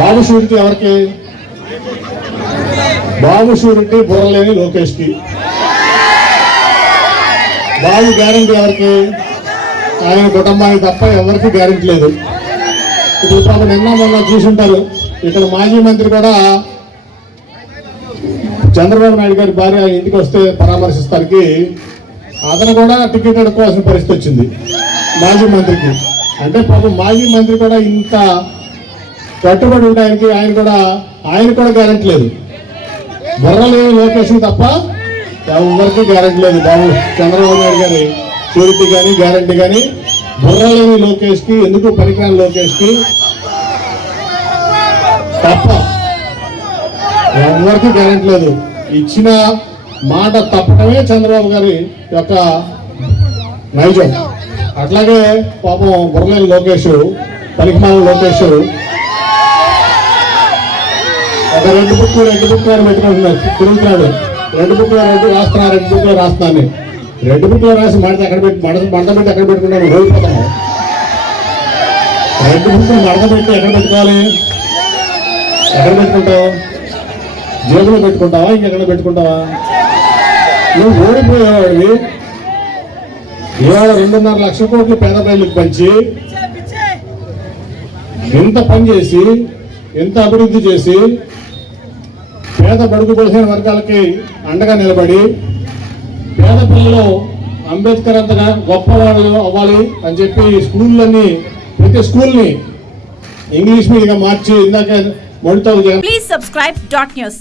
బాబు surety ఎవరికి? బాబు surety బుర్రలేని Lokesh కి. బాబు guarantee ఎవరికి? ఆయన కుటుంబానికి తప్ప ఎవరికి గ్యారెంటీ లేదు. ఇప్పుడు పాపం నిన్న మొన్న చూసుంటారు, ఇక్కడ మాజీ మంత్రి కూడా చంద్రబాబు నాయుడు గారి భార్య ఇంటికి వస్తే పరామర్శిస్తానికి అతను కూడా టికెట్ అడుకోవాల్సిన పరిస్థితి వచ్చింది మాజీ మంత్రికి. అంటే పాపం మాజీ మంత్రి కూడా ఇంత కట్టుబడి ఉండడానికి ఆయన కూడా గ్యారెంటీ లేదు. బుర్రలేని లోకేష్ తప్ప ఎవరికి గ్యారెంటీ లేదు. బాబు చంద్రబాబు నాయుడు గారి షూరిటీ కానీ గ్యారెంటీ కానీ బుర్రలేని లోకేష్ కి, ఎందుకు పనికిరాని లోకేష్ కి తప్ప ఎవరికి గ్యారెంటీ లేదు. ఇచ్చిన మాట తప్పటమే చంద్రబాబు గారి యొక్క నైజం. అట్లాగే పాపం బుర్రలేని లోకేష్, పనికిమాలిన లోకేష్ ఒక రెండు బుక్లు పెట్టుకుంటున్నాడు, తిరుగుతున్నాడు. రెండు బుక్లో రాస్తున్నాను. రెండు బుక్లో రాసి మంట పెట్టి ఎక్కడ పెట్టుకుంటాను? ఓడిపోతాము. రెండు బుక్లు మడత పెట్టి ఎక్కడ పెట్టుకోవాలి? ఎక్కడ పెట్టుకుంటావు? జేబులో పెట్టుకుంటావా? ఇంకెక్కడ పెట్టుకుంటావా? నువ్వు ఓడిపోయేవాడివి. ఇవాళ 2.5 లక్షల కోట్లు పేద ప్రజలకు పంచి ఎంత పని చేసి, ఎంత అభివృద్ధి చేసి, పేద బడుగు బలహీన వర్గాలకి అండగా నిలబడి, పేద పిల్లలు అంబేద్కర్ అంతగా గొప్పవాళ్ళు అవ్వాలి అని చెప్పి స్కూళ్ళన్నీ, ప్రతి స్కూల్ని ఇంగ్లీష్ మీడియంగా మార్చి ఇందాక మొదటితో. Please subscribe .news.